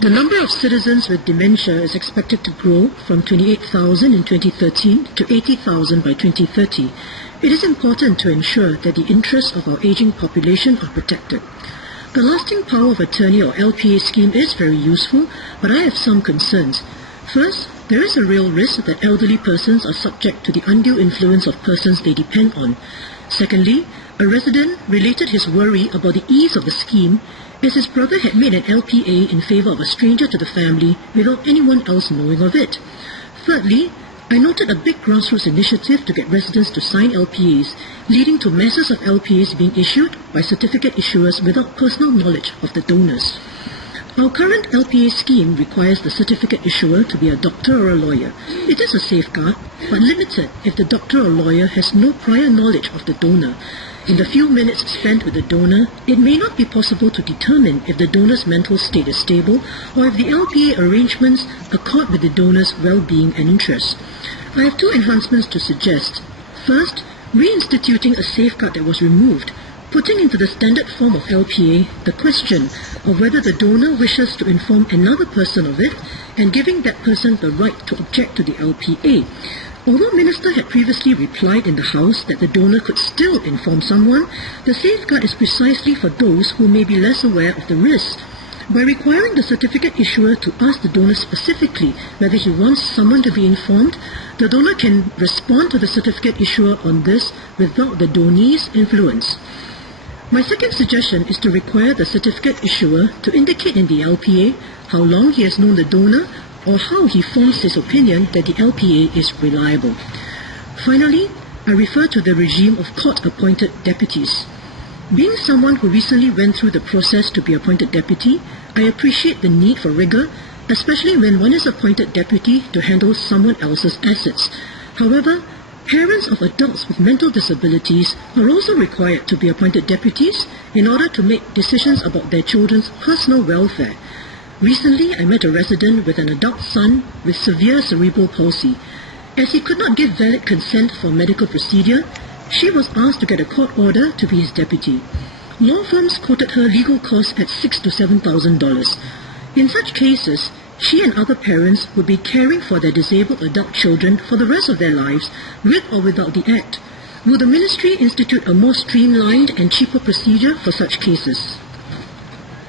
The number of citizens with dementia is expected to grow from 28,000 in 2013 to 80,000 by 2030. It is important to ensure that the interests of our aging population are protected. The lasting power of attorney or LPA scheme is very useful, but I have some concerns. First, there is a real risk that elderly persons are subject to the undue influence of persons they depend on. Secondly, a resident related his worry about the ease of the scheme as his brother had made an LPA in favour of a stranger to the family without anyone else knowing of it. Thirdly, I noted a big grassroots initiative to get residents to sign LPAs, leading to masses of LPAs being issued by certificate issuers without personal knowledge of the donors. Our current LPA scheme requires the certificate issuer to be a doctor or a lawyer. It is a safeguard, but limited if the doctor or lawyer has no prior knowledge of the donor. In the few minutes spent with the donor, it may not be possible to determine if the donor's mental state is stable or if the LPA arrangements accord with the donor's well-being and interests. I have two enhancements to suggest. First, reinstituting a safeguard that was removed, putting into the standard form of LPA the question of whether the donor wishes to inform another person of it and giving that person the right to object to the LPA. Although Minister had previously replied in the House that the donor could still inform someone, the safeguard is precisely for those who may be less aware of the risks. By requiring the certificate issuer to ask the donor specifically whether he wants someone to be informed, the donor can respond to the certificate issuer on this without the donee's influence. My second suggestion is to require the certificate issuer to indicate in the LPA how long he has known the donor or how he forms his opinion that the LPA is reliable. Finally, I refer to the regime of court-appointed deputies. Being someone who recently went through the process to be appointed deputy, I appreciate the need for rigour, especially when one is appointed deputy to handle someone else's assets. However, parents of adults with mental disabilities are also required to be appointed deputies in order to make decisions about their children's personal welfare. Recently, I met a resident with an adult son with severe cerebral palsy. As he could not give valid consent for medical procedure, she was asked to get a court order to be his deputy. Law firms quoted her legal costs at $6,000 to $7,000. In such cases, she and other parents would be caring for their disabled adult children for the rest of their lives, with or without the Act. Will the Ministry institute a more streamlined and cheaper procedure for such cases?